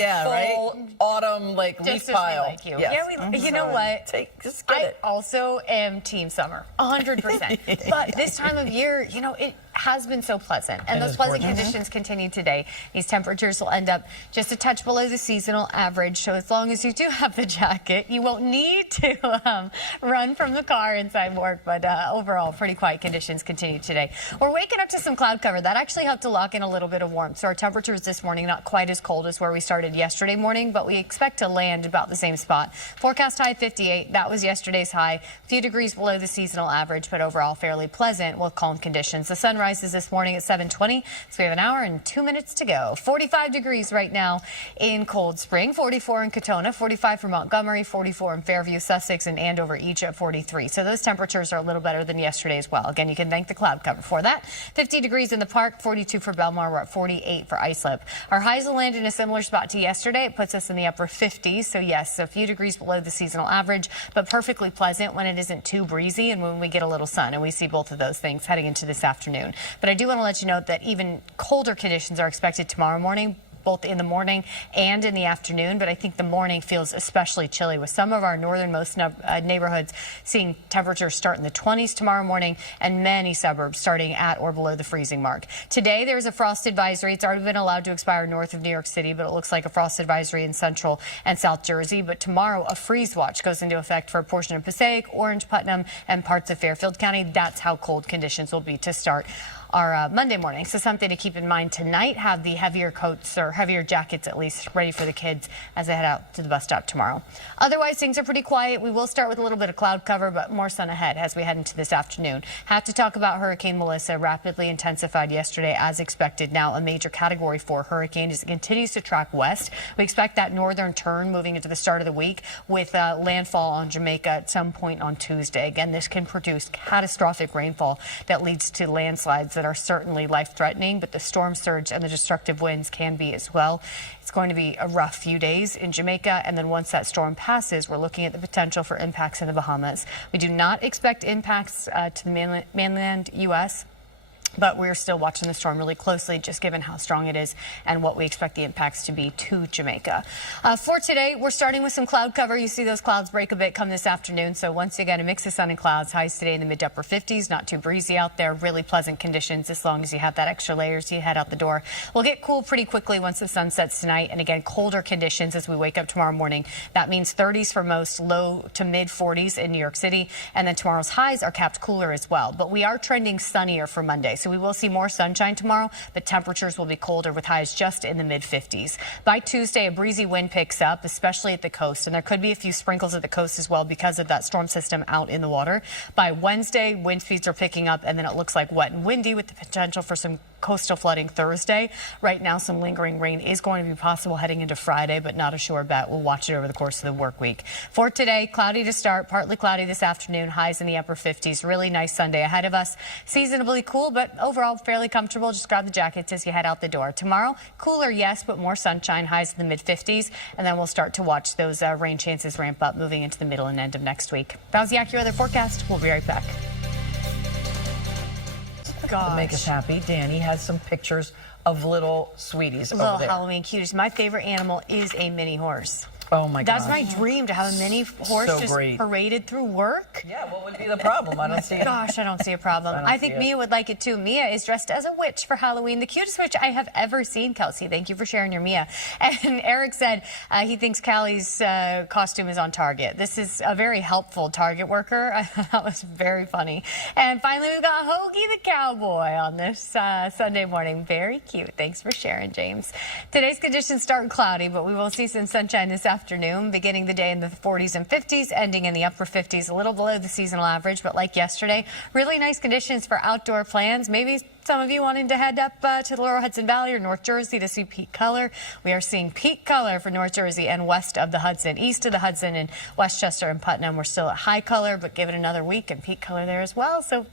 like full autumn leaf pile. Like you. Yes. Yeah, you know what? Just get it. I also am team summer, 100%. But this time of year, it has been so pleasant, and those pleasant conditions continue today. These temperatures will end up just a touch below the seasonal average, so as long as you do have the jacket, you won't need to run from the car inside work. But overall, pretty quiet conditions continue today. We're waking up to some cloud cover. That actually helped to lock in a little bit of warmth. So our temperatures this morning not quite as cold as where we started yesterday morning, but we expect to land about the same spot. Forecast high 58. That was yesterday's high. A few degrees below the seasonal average, but overall fairly pleasant with calm conditions. The sun rises this morning at 7:20, so we have an hour and 2 minutes to go. 45 degrees right now in Cold Spring, 44 in Katona, 45 for Montgomery, 44 in Fairview, Sussex, and Andover each at 43. So those temperatures are a little better than yesterday as well. Again, you can thank the cloud cover for that. 50 degrees in the park, 42 for Belmar. We're at 48 for Islip. Our highs will land in a similar spot to yesterday. It puts us in the upper 50s. So yes, a few degrees below the seasonal average, but perfectly pleasant when it isn't too breezy and when we get a little sun. And we see both of those things heading into this afternoon. But I do want to let you know that even colder conditions are expected tomorrow morning, both in the morning and in the afternoon. But I think the morning feels especially chilly with some of our northernmost neighborhoods seeing temperatures start in the 20s tomorrow morning and many suburbs starting at or below the freezing mark. Today, there's a frost advisory. It's already been allowed to expire north of New York City, but it looks like a frost advisory in central and South Jersey. But tomorrow, a freeze watch goes into effect for a portion of Passaic, Orange, Putnam, and parts of Fairfield County. That's how cold conditions will be to start our Monday morning. So something to keep in mind tonight, have the heavier coats or heavier jackets at least ready for the kids as they head out to the bus stop tomorrow. Otherwise, things are pretty quiet. We will start with a little bit of cloud cover, but more sun ahead as we head into this afternoon. Have to talk about Hurricane Melissa, rapidly intensified yesterday as expected. Now a major Category 4 hurricane as it continues to track west. We expect that northern turn moving into the start of the week with landfall on Jamaica at some point on Tuesday. Again, this can produce catastrophic rainfall that leads to landslides that are certainly life-threatening, but the storm surge and the destructive winds can be as well. It's going to be a rough few days in Jamaica, and then once that storm passes, we're looking at the potential for impacts in the Bahamas. We do not expect impacts to the mainland U.S., but we're still watching the storm really closely, just given how strong it is and what we expect the impacts to be to Jamaica. For today, we're starting with some cloud cover. You see those clouds break a bit come this afternoon. So once again, a mix of sun and clouds. Highs today in the mid to upper 50s. Not too breezy out there. Really pleasant conditions as long as you have that extra layers you head out the door. We'll get cool pretty quickly once the sun sets tonight. And again, colder conditions as we wake up tomorrow morning. That means 30s for most, low to mid 40s in New York City. And then tomorrow's highs are capped cooler as well. But we are trending sunnier for Monday. So we will see more sunshine tomorrow, but temperatures will be colder with highs just in the mid 50s. By Tuesday, a breezy wind picks up, especially at the coast, and there could be a few sprinkles at the coast as well because of that storm system out in the water. By Wednesday, wind speeds are picking up, and then it looks like wet and windy with the potential for some coastal flooding Thursday. Right now, some lingering rain is going to be possible heading into Friday, but not a sure bet. We'll watch it over the course of the work week. For today, cloudy to start, partly cloudy this afternoon, highs in the upper 50s. Really nice Sunday ahead of us. Seasonably cool, but overall fairly comfortable. Just grab the jackets as you head out the door. Tomorrow, cooler, yes, but more sunshine, highs in the mid 50s. And then we'll start to watch those rain chances ramp up moving into the middle and end of next week. That was the AccuWeather forecast. We'll be right back. To make us happy, Dani has some pictures of little sweeties over Little there. Halloween cuties. My favorite animal is a mini horse. Oh my God. That's my dream, to have a mini horse So just great. paraded through work. Yeah, what would be the problem? I don't see it. Gosh, I don't see a problem. I think Mia would like it too. Mia is dressed as a witch for Halloween. The cutest witch I have ever seen, Kelsey. Thank you for sharing your Mia. And Eric said he thinks Callie's costume is on target. This is a very helpful Target worker. That was very funny. And finally, we've got Hoagie the Cowboy on this Sunday morning. Very cute. Thanks for sharing, James. Today's conditions start cloudy, but we will see some sunshine this afternoon, beginning the day in the 40s and 50s, ending in the upper 50s, a little below the seasonal average, but like yesterday, really nice conditions for outdoor plans. Maybe some of you wanting to head up to the Lower Hudson Valley or North Jersey to see peak color. We are seeing peak color for North Jersey and west of the Hudson. East of the Hudson in Westchester and Putnam, we're still at high color, but give it another week and peak color there as well. So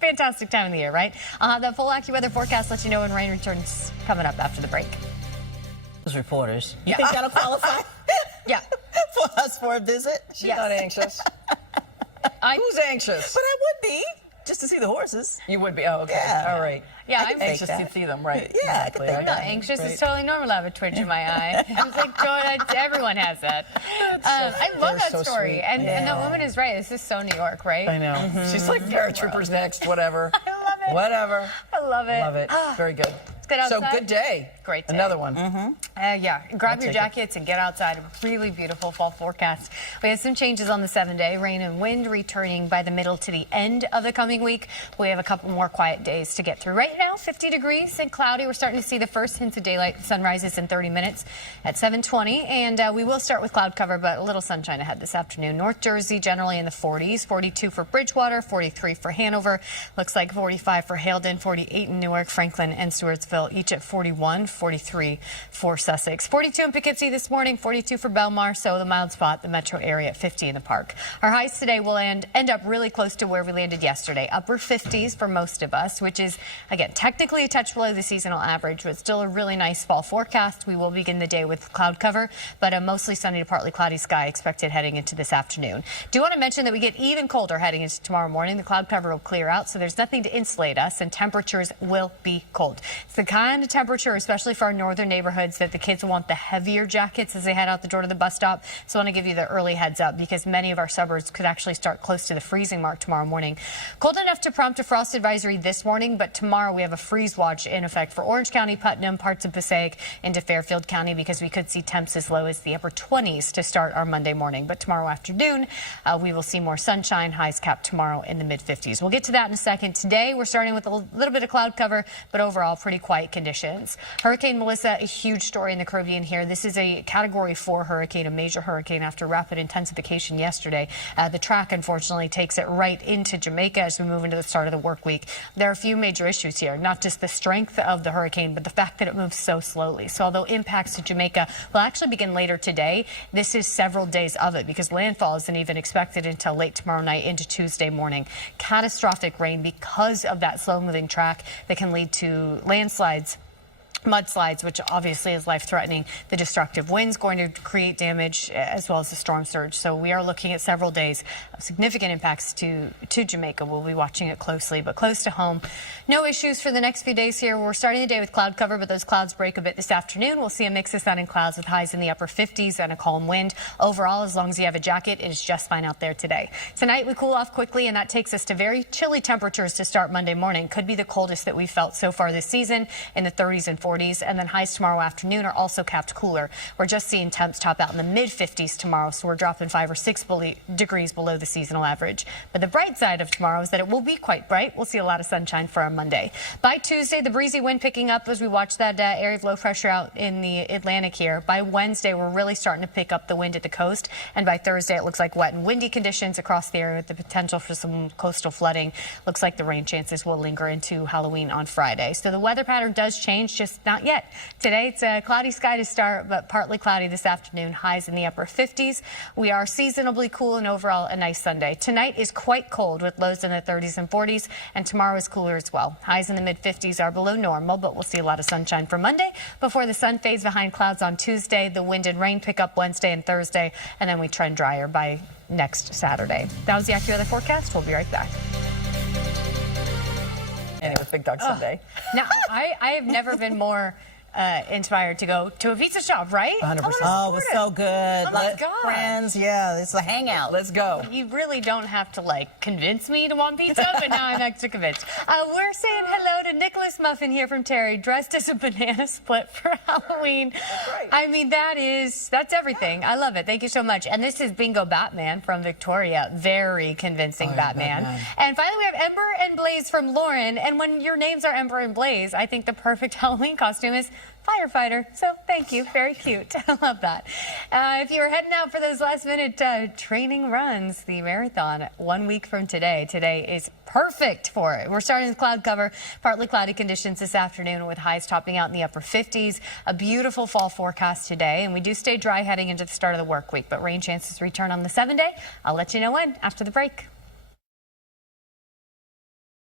fantastic time of the year, right? The full AccuWeather forecast lets you know when rain returns coming up after the break. Those reporters. You think that'll qualify? Yeah. For us for a visit? She's not anxious. Who's anxious? But I would be. just to see the horses. You would be. Oh, okay. Yeah. All right. Yeah, I can I'm fake Anxious to that. see them, right? Yeah, I Exactly. can I'm not anxious. It's totally normal to have a twitch in my eye. I was like, everyone has that. I love that so story. sweet. And that woman is right. This is so New York, right? I know. She's like paratroopers next, whatever. I love it. Whatever. I love it. Love it. Very good. Let's get outside. So good day. Great day. Another one. Yeah, grab your take it. jackets and get outside. A really beautiful fall forecast. We have some changes on the 7-day. Rain and wind returning by the middle to the end of the coming week. We have a couple more quiet days to get through. Right now, 50 degrees and cloudy. We're starting to see the first hints of daylight. Sunrises in 30 minutes at 7:20. And we will start with cloud cover, but a little sunshine ahead this afternoon. North Jersey generally in the 40s. 42 for Bridgewater, 43 for Hanover. Looks like 45 for Haledon, 48 in Newark, Franklin, and Stewartsville, each at 41, 43 for Sussex. 42 in Poughkeepsie this morning, 42 for Belmar, so the mild spot, the metro area at 50 in the park. Our highs today will end up really close to where we landed yesterday, upper 50s for most of us, which is, again, technically a touch below the seasonal average, but still a really nice fall forecast. We will begin the day with cloud cover, but a mostly sunny to partly cloudy sky expected heading into this afternoon. Do want to mention that we get even colder heading into tomorrow morning. The cloud cover will clear out, so there's nothing to insulate us, and temperatures will be cold. It's the kind of temperature, especially for our northern neighborhoods, that the kids will want the heavier jackets as they head out the door to the bus stop. So I want to give you the early heads up because many of our suburbs could actually start close to the freezing mark tomorrow morning. Cold enough to prompt a frost advisory this morning, but tomorrow we have a freeze watch in effect for Orange County, Putnam, parts of Passaic, into Fairfield County because we could see temps as low as the upper 20s to start our Monday morning. But tomorrow afternoon, we will see more sunshine, highs capped tomorrow in the mid-50s. We'll get to that in a second. Today, we're starting with a little bit of cloud cover, but overall pretty quiet conditions. Hurricane Melissa, a huge story in the Caribbean here. This is a Category 4 hurricane, a major hurricane after rapid intensification yesterday. The track, unfortunately, takes it right into Jamaica as we move into the start of the work week. There are a few major issues here, not just the strength of the hurricane, but the fact that it moves so slowly. So although impacts to Jamaica will actually begin later today, this is several days of it because landfall isn't even expected until late tomorrow night into Tuesday morning. Catastrophic rain because of that slow-moving track that can lead to landslides, mudslides, which obviously is life-threatening. The destructive winds going to create damage as well as the storm surge. So we are looking at several days of significant impacts to Jamaica. We'll be watching it closely, but close to home. No issues for the next few days here. We're starting the day with cloud cover, but those clouds break a bit this afternoon. We'll see a mix of sun and clouds with highs in the upper 50s and a calm wind. Overall, as long as you have a jacket, it is just fine out there today. Tonight, we cool off quickly, and that takes us to very chilly temperatures to start Monday morning. Could be the coldest that we've felt so far this season in the 30s and 40s. And then highs tomorrow afternoon are also capped cooler. We're just seeing temps top out in the mid-50s tomorrow, so we're dropping 5 or 6 degrees below the seasonal average. But the bright side of tomorrow is that it will be quite bright. We'll see a lot of sunshine for our Monday. By Tuesday, the breezy wind picking up as we watch that area of low pressure out in the Atlantic here. By Wednesday, we're really starting to pick up the wind at the coast. And by Thursday, it looks like wet and windy conditions across the area with the potential for some coastal flooding. Looks like the rain chances will linger into Halloween on Friday. So the weather pattern does change, just not yet. Today, it's a cloudy sky to start, but partly cloudy this afternoon. Highs in the upper 50s. We are seasonably cool and overall a nice Sunday. Tonight is quite cold with lows in the 30s and 40s, and tomorrow is cooler as well. Highs in the mid-50s are below normal, but we'll see a lot of sunshine for Monday before the sun fades behind clouds on Tuesday. The wind and rain pick up Wednesday and Thursday, and then we trend drier by next Saturday. That was the AccuWeather forecast. We'll be right back. And it was Big Dog Sunday. Now, I have never been more inspired to go to a pizza shop, right? 100%. Oh, it was so good. Oh my God. Friends, yeah, it's a hangout. Let's go. You really don't have to, like, convince me to want pizza, but now I'm extra convinced. We're saying hello to Nicholas Muffin here from Terry, dressed as a banana split for Halloween. That's right. I mean, that's everything. I love it. Thank you so much. And this is Bingo Batman from Victoria. Very convincing Batman. And finally, we have Ember and Blaze from Lauren. And when your names are Ember and Blaze, I think the perfect Halloween costume is firefighter. So thank you. Very cute. I love that. If you're heading out for those last minute training runs, the marathon 1 week from today is perfect for it. We're starting with cloud cover, partly cloudy conditions this afternoon with highs topping out in the upper 50s. A beautiful fall forecast today, and we do stay dry heading into the start of the work week, but rain chances return on the 7-day. I'll let you know when after the break.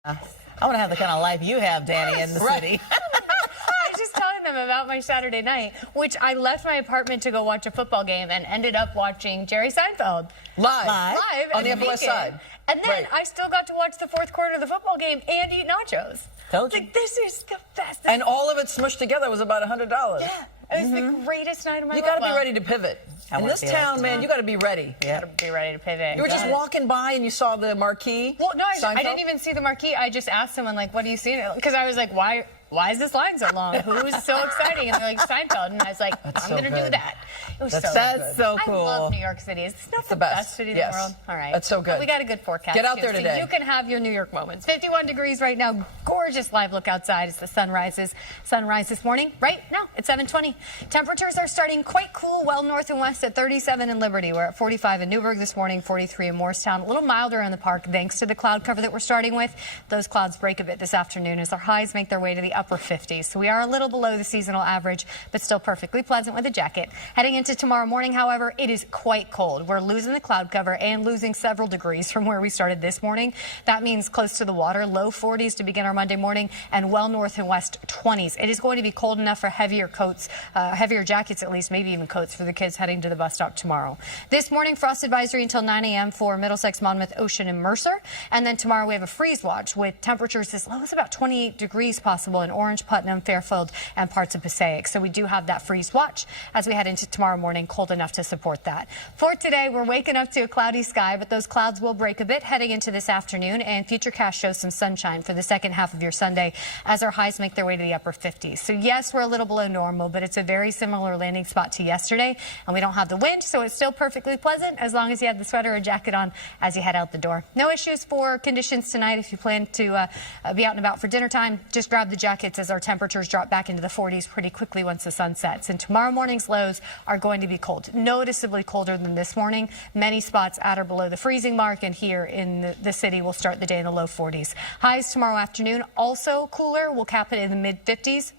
I want to have the kind of life you have, Danny, in the city. I was just talking them about my Saturday night, which I left my apartment to go watch a football game and ended up watching Jerry Seinfeld Live on and the Upper West Beacon. Side. And then Right. I still got to watch the fourth quarter of the football game and eat nachos. Told you. Like, this is the best. And all of it smushed together was about $100. Yeah, it was the greatest night of my You life. got to be ready to pivot. I In wanna this be like town, that. man, you got to be ready. Yeah. Be ready to pivot. You were just walking by and you saw the marquee. Well, no, I Seinfeld? didn't even see the marquee. I just asked someone, like, what do you see? Because I was like, why is this line so long? Who's so exciting? And they're like, Seinfeld. And I was like, I'm so going to do good. that. It was That's so so good. That's so cool. I love New York City. It's not the the best. best city in Yes. the world. All right. That's so good. We got a good forecast. Get out too, there so today. you can have your New York moments. 51 degrees right now. Gorgeous live look outside as the sun rises. Sunrise this morning, right now, it's 7:20. Temperatures are starting quite cool, well north and west at 37 in Liberty. We're at 45 in Newburgh this morning, 43 in Morristown. A little milder in the park thanks to the cloud cover that we're starting with. Those clouds break a bit this afternoon as our highs make their way to the upper 50s. So we are a little below the seasonal average, but still perfectly pleasant with a jacket. Heading into tomorrow morning, however, it is quite cold. We're losing the cloud cover and losing several degrees from where we started this morning. That means close to the water, low 40s to begin our Monday morning, and well north and west 20s. It is going to be cold enough for heavier coats, heavier jackets at least, maybe even coats for the kids heading to the bus stop tomorrow. This morning, frost advisory until 9 a.m. for Middlesex, Monmouth, Ocean, and Mercer. And then tomorrow we have a freeze watch with temperatures as low as about 28 degrees possible in Orange, Putnam, Fairfield, and parts of Passaic. So we do have that freeze watch as we head into tomorrow morning, cold enough to support that. For today, we're waking up to a cloudy sky, but those clouds will break a bit heading into this afternoon, and Futurecast shows some sunshine for the second half of your Sunday as our highs make their way to the upper 50s. So yes, we're a little below normal, but it's a very similar landing spot to yesterday, and we don't have the wind, so it's still perfectly pleasant as long as you have the sweater or jacket on as you head out the door. No issues for conditions tonight. If you plan to be out and about for dinner time, just grab the jackets as our temperatures drop back into the 40s pretty quickly once the sun sets. And tomorrow morning's lows are going to be cold, noticeably colder than this morning. Many spots at or below the freezing mark, and here in the city we'll start the day in the low 40s. Highs tomorrow afternoon also cooler. We'll cap it in the mid 50s.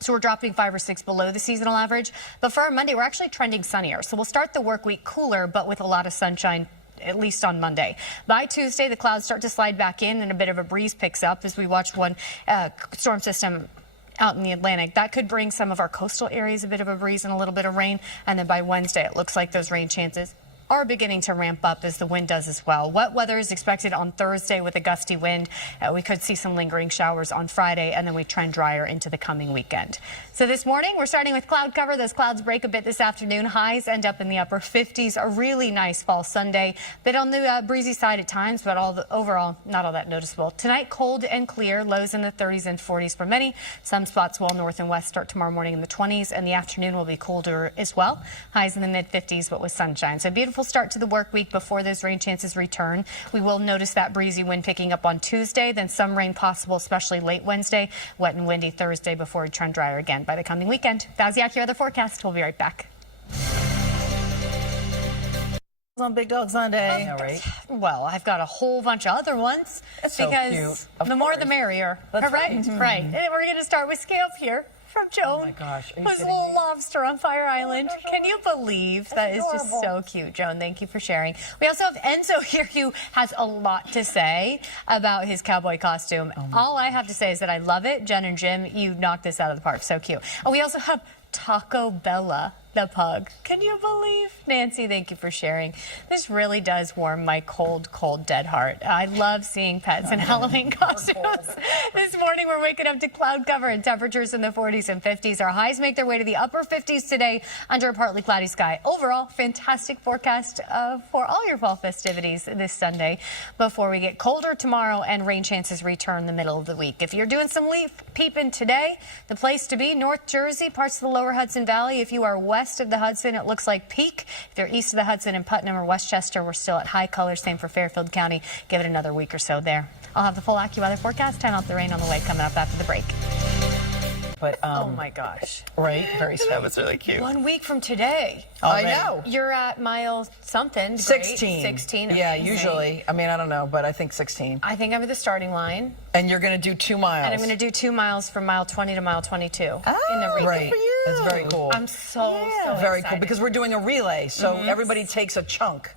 So we're dropping 5 or 6 below the seasonal average. But for our Monday, we're actually trending sunnier. So we'll start the work week cooler, but with a lot of sunshine, at least on Monday. By Tuesday, the clouds start to slide back in and a bit of a breeze picks up as we watch one storm system out in the Atlantic. That could bring some of our coastal areas a bit of a breeze and a little bit of rain. And then by Wednesday, it looks like those rain chances are beginning to ramp up as the wind does as well. Wet weather is expected on Thursday with a gusty wind. We could see some lingering showers on Friday, and then we trend drier into the coming weekend. So this morning, we're starting with cloud cover. Those clouds break a bit this afternoon. Highs end up in the upper 50s. A really nice fall Sunday. Bit on the breezy side at times, but overall, not all that noticeable. Tonight, cold and clear. Lows in the 30s and 40s for many. Some spots well north and west start tomorrow morning in the 20s, and the afternoon will be colder as well. Highs in the mid 50s, but with sunshine. So beautiful start to the work week before those rain chances return. We will notice that breezy wind picking up on Tuesday, then some rain possible, especially late Wednesday. Wet and windy Thursday before we trend drier again by the coming weekend. That's your weather forecast. We'll be right back. On Big Dog Sunday. Yeah, right. Well, I've got a whole bunch of other ones That's so because cute. Of the more course. the merrier. That's Right. right. Right. And we're going to start with Scamp here from Joan. Oh my gosh, are you Who's a kidding little me? lobster on Fire Island. Can you believe that is just so cute, Joan? Thank you for sharing. We also have Enzo here who has a lot to say about his cowboy costume. All I have to say is that I love it. Jen and Jim, you knocked this out of the park. So cute. And we also have Taco Bella, the pug. Can you believe? Nancy, thank you for sharing. This really does warm my cold, cold, dead heart. I love seeing pets in Halloween costumes. This morning, we're waking up to cloud cover and temperatures in the 40s and 50s. Our highs make their way to the upper 50s today under a partly cloudy sky. Overall, fantastic forecast for all your fall festivities this Sunday before we get colder tomorrow and rain chances return the middle of the week. If you're doing some leaf peeping today, the place to be, North Jersey, parts of the lower Hudson Valley. If you are west of the Hudson, it looks like peak. If you're east of the Hudson in Putnam or Westchester, we're still at high colors. Same for Fairfield County. Give it another week or so there. I'll have the full AccuWeather forecast, time out the rain on the way coming up after the break. But Oh my gosh. right, very sweet. That was really cute. 1 week from today. I know. You're at mile something. Great. 16. 16. Yeah, Amazing. usually. I mean, I don't know, but I think 16. I think I'm at the starting line, And you're going to do 2 miles. and I'm going to do 2 miles from mile 20 to mile 22 in the race. Right. for you. That's very cool. I'm so Very excited. cool because we're doing a relay, so everybody takes a chunk.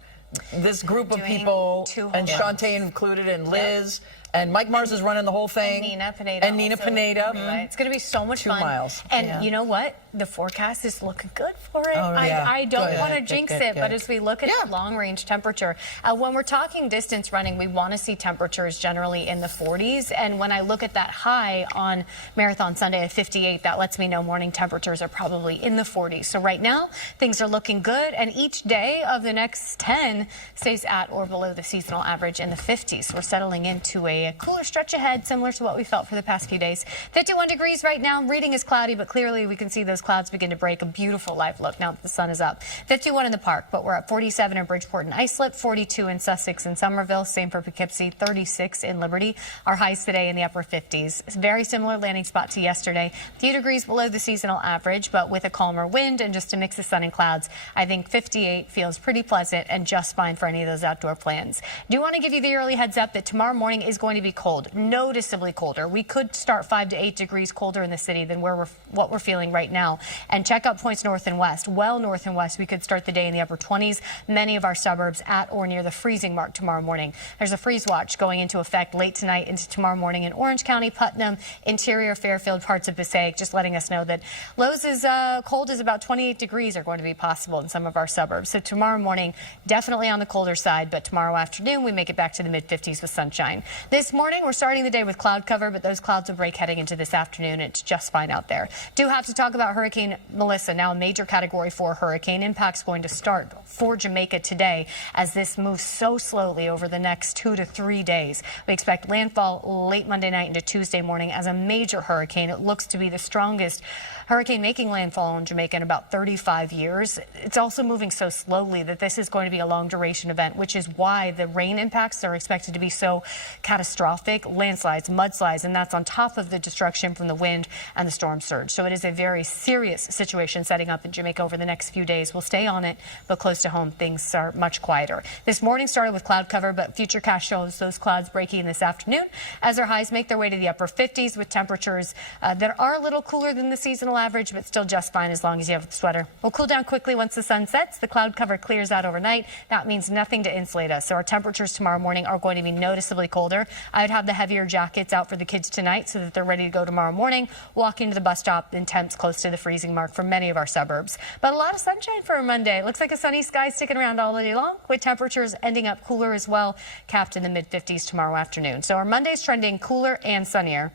This group of Doing people, 2 and whole Shantae included, and Liz, And Mike Mars is running the whole thing. And Nina Pineda. Mhm. It's going to be so much 2 fun. miles. And you know what? The forecast is looking good for it. Oh, yeah. I don't Good. want to Good, jinx good, it, but good. as we look at the long-range temperature, when we're talking distance running, we want to see temperatures generally in the 40s. And when I look at that high on Marathon Sunday at 58, that lets me know morning temperatures are probably in the 40s. So right now, things are looking good. And each day of the next 10 stays at or below the seasonal average in the 50s. We're settling into a cooler stretch ahead, similar to what we felt for the past few days. 51 degrees right now. Reading is cloudy, but clearly we can see those clouds begin to break. A beautiful live look now that the sun is up. 51 in the park, but we're at 47 in Bridgeport and Islip, 42 in Sussex and Somerville, same for Poughkeepsie, 36 in Liberty. Our highs today in the upper 50s. It's a very similar landing spot to yesterday. A few degrees below the seasonal average, but with a calmer wind and just a mix of sun and clouds, I think 58 feels pretty pleasant and just fine for any of those outdoor plans. Do want to give you the early heads up that tomorrow morning is going to be cold, noticeably colder. We could start 5 to 8 degrees colder in the city than what we're feeling right now. And check out points north and west. Well north and west, we could start the day in the upper 20s. Many of our suburbs at or near the freezing mark tomorrow morning. There's a freeze watch going into effect late tonight into tomorrow morning in Orange County, Putnam, interior Fairfield, parts of Passaic, just letting us know that lows as cold as about 28 degrees are going to be possible in some of our suburbs. So tomorrow morning, definitely on the colder side, but tomorrow afternoon, we make it back to the mid-50s with sunshine. This morning, we're starting the day with cloud cover, but those clouds will break heading into this afternoon. It's just fine out there. Do have to talk about Hurricane Melissa, now a major Category 4 hurricane. Impact's going to start for Jamaica today as this moves so slowly over the next 2 to 3 days. We expect landfall late Monday night into Tuesday morning as a major hurricane. It looks to be the strongest hurricane making landfall in Jamaica in about 35 years. It's also moving so slowly that this is going to be a long duration event, which is why the rain impacts are expected to be so catastrophic. Landslides, mudslides, and that's on top of the destruction from the wind and the storm surge. So it is a very serious situation setting up in Jamaica over the next few days. We'll stay on it, but close to home, things are much quieter. This morning started with cloud cover, but Futurecast shows those clouds breaking this afternoon as our highs make their way to the upper 50s with temperatures that are a little cooler than the seasonal average, but still just fine as long as you have a sweater. We'll cool down quickly once the sun sets. The cloud cover clears out overnight. That means nothing to insulate us. So our temperatures tomorrow morning are going to be noticeably colder. I would have the heavier jackets out for the kids tonight so that they're ready to go tomorrow morning. Walking to the bus stop in temps close to the freezing mark for many of our suburbs. But a lot of sunshine for a Monday. It looks like a sunny sky sticking around all day long with temperatures ending up cooler as well, capped in the mid-50s tomorrow afternoon. So our Monday's trending cooler and sunnier.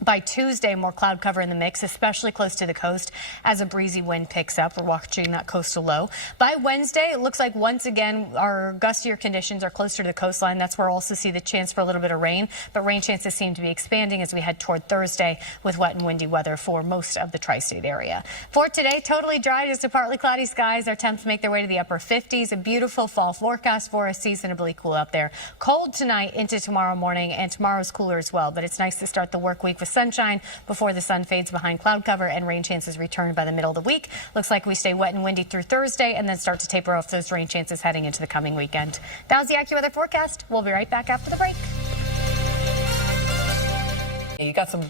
By Tuesday, more cloud cover in the mix, especially close to the coast as a breezy wind picks up. We're watching that coastal low. By Wednesday, it looks like once again our gustier conditions are closer to the coastline. That's where we'll also see the chance for a little bit of rain. But rain chances seem to be expanding as we head toward Thursday with wet and windy weather for most of the tri-state area. For today, totally dry, just a partly cloudy skies. Our temps make their way to the upper 50s. A beautiful fall forecast for us, seasonably cool out there. Cold tonight into tomorrow morning, and tomorrow's cooler as well. But it's nice to start the work week with sunshine before the sun fades behind cloud cover and rain chances return by the middle of the week. Looks like we stay wet and windy through Thursday and then start to taper off those rain chances heading into the coming weekend. That was the AccuWeather forecast. We'll be right back after the break. You got some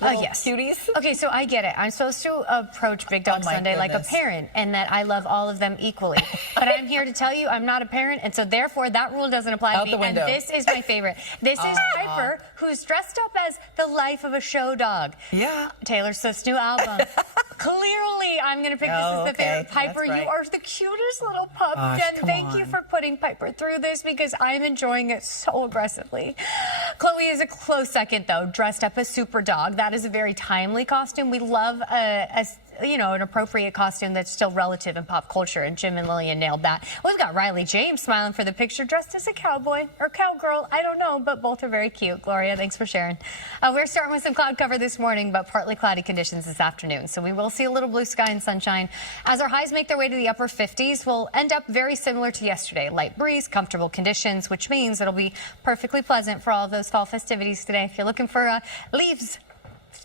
Yes. cuties? Okay, so I get it. I'm supposed to approach Big Dog Oh, my Sunday like a goodness. parent and that I love all of them equally. But I'm here to tell you I'm not a parent, and so therefore that rule doesn't apply to Out me. the window. And this is my favorite. This is Piper, who's dressed up as the life of a show dog. Yeah. Taylor Swift's new album. Clearly, I'm going to pick this as the okay. favorite. Piper, That's right. you are the cutest little pup. Gosh, and come thank you on. for putting Piper through this because I'm enjoying it so aggressively. Chloe is a close second, though, dressed up as Super Dog. That is a very timely costume. We love an appropriate costume that's still relative in pop culture, and Jim and Lillian nailed that. We've got Riley James smiling for the picture, dressed as a cowboy or cowgirl. I don't know, but both are very cute. Gloria, thanks for sharing. We're starting with some cloud cover this morning, but partly cloudy conditions this afternoon. So we will see a little blue sky and sunshine. As our highs make their way to the upper 50s, we'll end up very similar to yesterday. Light breeze, comfortable conditions, which means it'll be perfectly pleasant for all of those fall festivities today. If you're looking for leaves,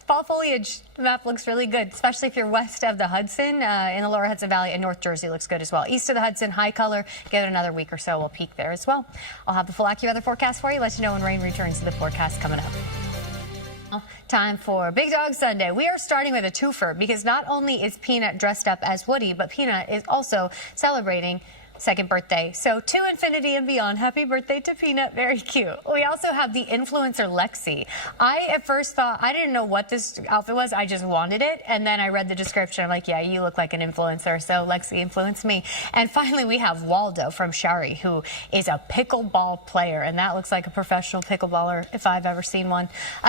fall foliage, the map looks really good, especially if you're west of the Hudson. In the lower Hudson Valley and North Jersey looks good as well. East of the Hudson, high color. Give it another week or so. We'll peak there as well. I'll have the full AccuWeather forecast for you. Let you know when rain returns to the forecast coming up. Time for Big Dog Sunday. We are starting with a twofer because not only is Peanut dressed up as Woody, but Peanut is also celebrating 2nd birthday. So to infinity and beyond. Happy birthday to Peanut. Very cute. We also have the influencer Lexi. I at first thought, I didn't know what this outfit was. I just wanted it. And then I read the description. I'm like, yeah, you look like an influencer. So Lexi influenced me. And finally, we have Waldo from Shari, who is a pickleball player. And that looks like a professional pickleballer if I've ever seen one.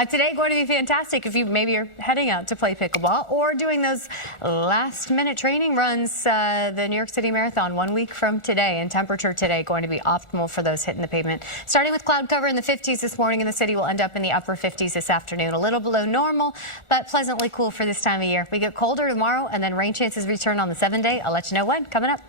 Today going to be fantastic if you maybe you're heading out to play pickleball or doing those last-minute training runs. The New York City Marathon 1 week from today, and temperature today going to be optimal for those hitting the pavement. Starting with cloud cover in the 50s this morning in the city, will end up in the upper 50s this afternoon. A little below normal, but pleasantly cool for this time of year. We get colder tomorrow, and then rain chances return on the 7th day. I'll let you know when. Coming up.